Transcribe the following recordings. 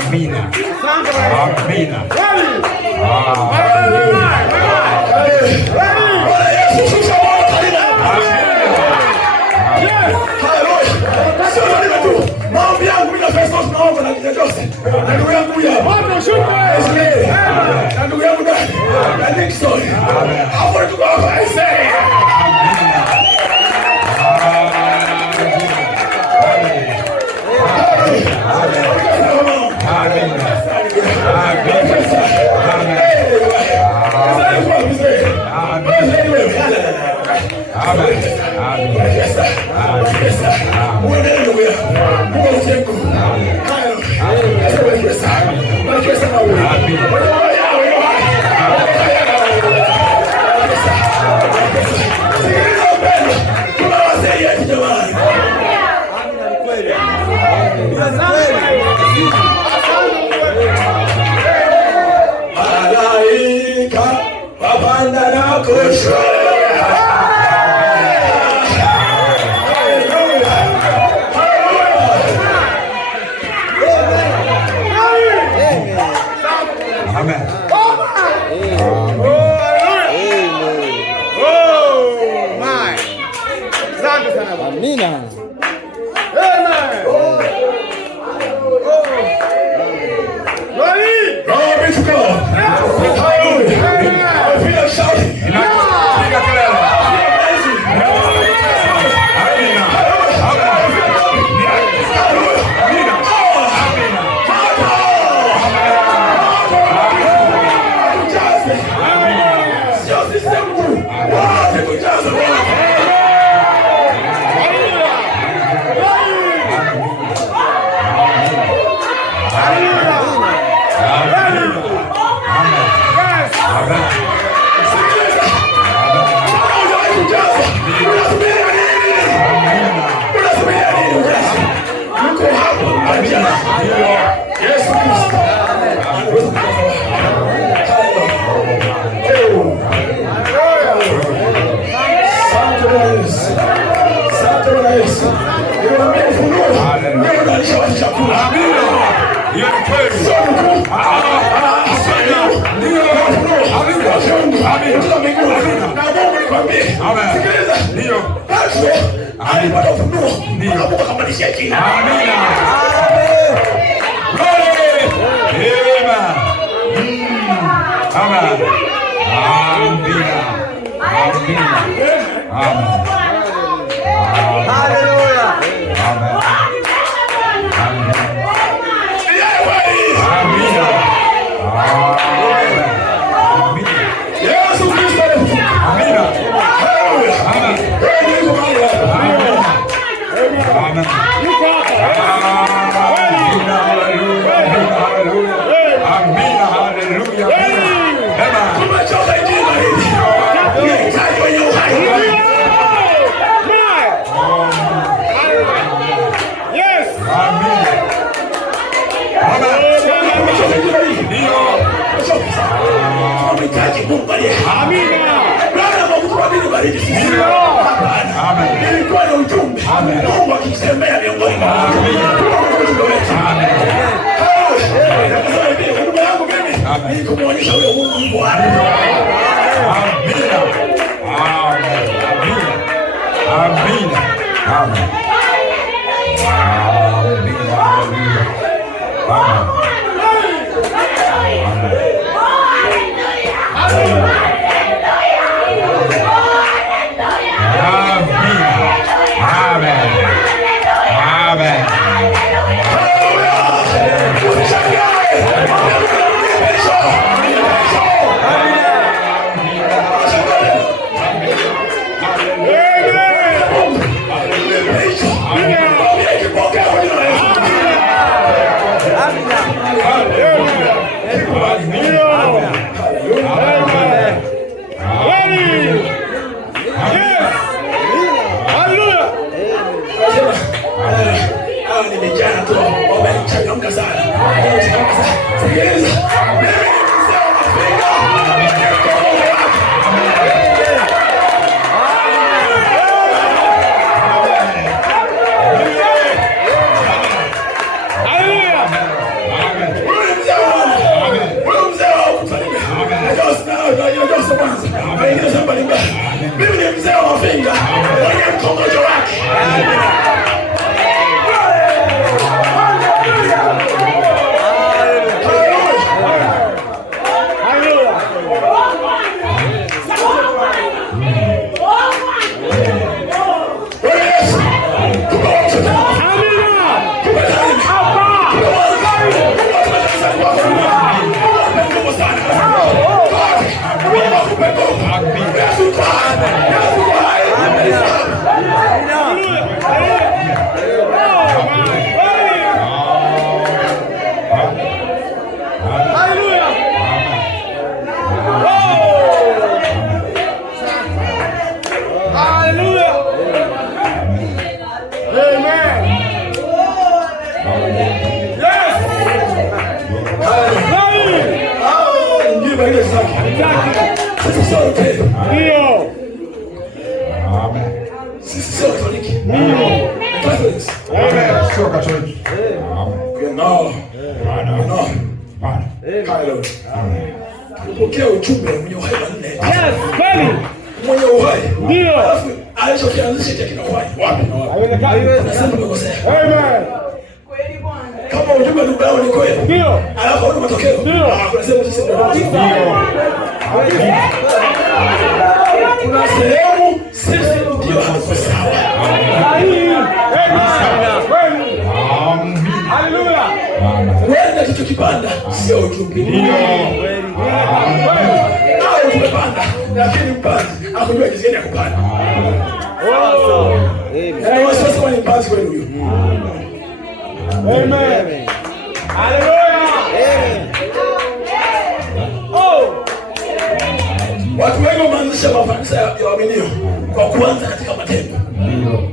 Amina. Amina. Maombi yangu bila Festus naomba na kija Jose. Na ndugu yangu ya. Bwana shuka. Na ndugu yangu na Nixon. Hapo tuko hapa I say. Malaika wapanda na kushuka. Amen. Amina. Glory to God. Hallelujah. I feel a shouting. Ndio. Amen. Sisi sio Katoliki. Catholics. Amen. Sio Katoliki. Amen. No. Bwana. Bwana. Hallelujah. Amen. Tupokea ujumbe mwenye uhai wa nne. Yes, kweli. Mwenye uhai. Ndio. Alafu alichokianzisha cha kina uhai. Wapi na wapi? Haiwezekani. Nasema umekosea. Amen. Kama ujumbe ndugu yao ni kweli. Ndio. Alafu hauna matokeo. Ndio. Kuna sehemu sisi ndio. Kuna sehemu sisi ndio hatuko sawa. Haleluya. Wewe kichokipanda sio ujumbe. Ndio. Au tumepanda lakini mpanzi akujua jinsi ya kupanda. Sawa. Amen. Na wasiwasi wa mpanzi wewe huyo. Amen. Haleluya. Oh. Watu wengi wameanzisha makanisa ya waaminio kwa kuanza katika matendo. Ndio.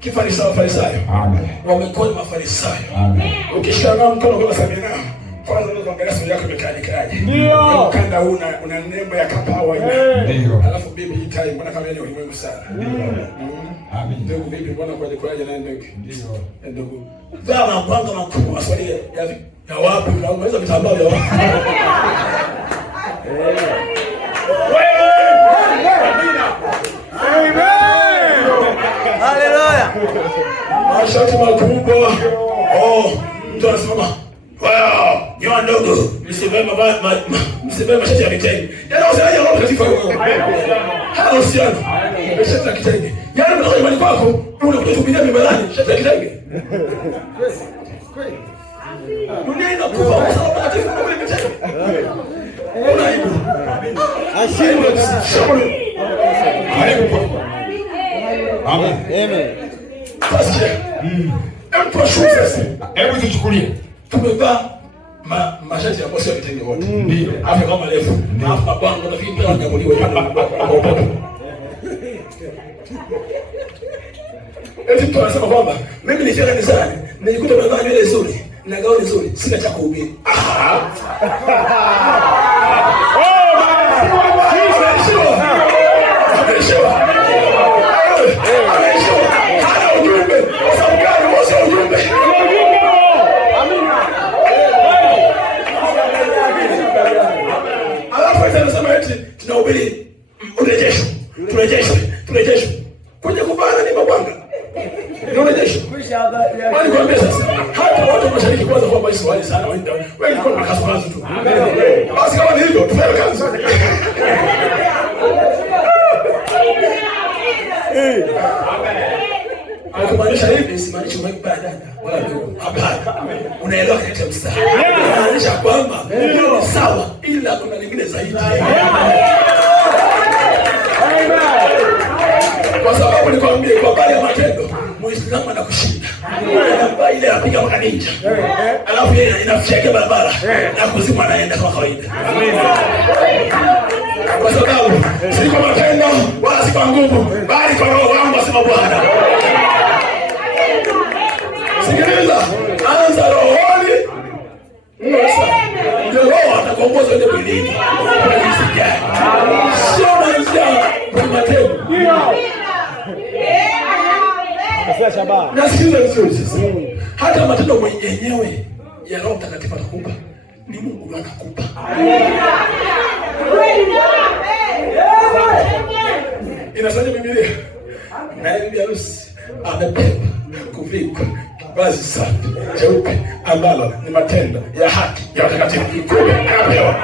Kifarisayo farisayo. Amen. Wamekuwa ni mafarisayo. Amen. Ukishika nao mkono kwa sababu nao kwanza ndio kuangalia sura yako imekaanikaje. Ndio. Ukanda huu una nembo ya kapawa hivi. Ndio. Alafu bibi itai mbona kama ni ulimwengu sana. Amen. Ndio bibi mbona kwa kwaje na ndio. Ndio. Ndio. Zama mpango makubwa maswali ya wapi na unaweza vitambaa vya wapi. Haleluya. Mashati makubwa. Oh, mtu anasema, "Wow, nyoa ndogo, msibebe mashati ya kitenge." Yaani usiaje roho katika wewe. Hana uhusiano. Mashati ya kitenge. Yaani unakuja nyumbani kwako, unakuja kubinia mibalani, shati ya kitenge. Kweli. Dunia inakufa kwa sababu ya kitenge. Unaibu. Ashimwe. Amen. Amen. Sasa, mtu ashufe. Hebu tuchukulie. Tumevaa mashati ya bosi ya vitenge wote. Ndio. Hapo kama refu. Hapo mabango na vipi wanamuliwa kwa upepo. Eti mtu anasema kwamba mimi nikiwa kanisani nilikuta nimevaa nywele nzuri na gauni nzuri, sina cha kuhubiri. Tunahubiri turejeshwe. Kuja kupana ni mabwanga. Turejeshwe. Wali kuambia sasa, hata watu wa mashariki kwanza kwa Israeli sana waenda. Wewe ulikuwa na kazi tu. Basi kama ni hivyo, tufanye kazi. Kumaanisha hivi simaanisha umekubaya dada wala ndugu. Hapana. Unaelewa katika mstari. Inamaanisha kwamba ndio sawa ila kuna lingine zaidi. Kwa sababu nikwambie kwa bali ya matendo Muislamu anakushinda. Anambaa ile apiga makaninja. Alafu yeye inafika barabara na kuzima anaenda kama kawaida. Kwa sababu si kwa matendo wala si kwa nguvu bali kwa roho wangu asema Bwana. Sikiliza, anza rohoni. Ndio roho atakuongoza ile mwilini. Sio maisha kwa matendo. Nasikiliza vizuri sasa. Hata matendo yenyewe ya Roho Mtakatifu atakupa. Ni Mungu anakupa. Inasema Biblia. Na bibi harusi amepewa kuvikwa vazi safi jeupe ambalo ni matendo ya haki ya watakatifu. Kumbe anapewa.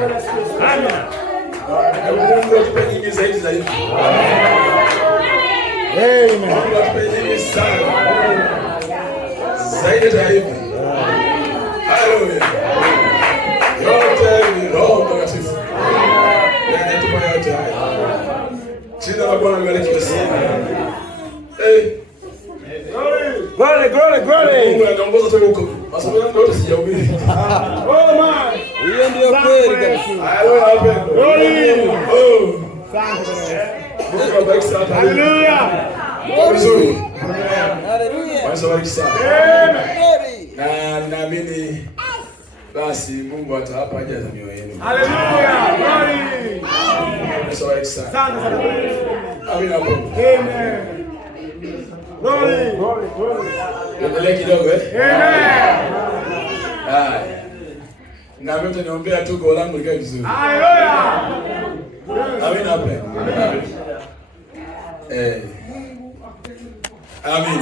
Mungu atupe nyingi zaidi zaidi. Amen. Mungu atupe nyingi sana. Zaidi zaidi. Haleluya. Yote ni Roho Mtakatifu. Yanatupa yote haya. Jina la Bwana libarikiwe sana. Glory, glory, glory. Mungu anaongoza tu huko. Masomo yangu yote sijahubiri. Oh man. Hiyo ndio kweli kabisa. Haleluya wapendwa. Glory. Oh. Mungu awabariki sana. Haleluya. Vizuri. Haleluya. Bwana awabariki sana. Amen. Na naamini basi Mungu atawapa haja za mioyo yenu. Haleluya. Glory. Bwana awabariki sana. Asante sana. Amina hapo. Amen. Glory, glory, glory. Endelea kidogo Amen. Haya. Na mimi nitaombea tu goli langu likae vizuri. Haleluya. Amina hapo. Amen.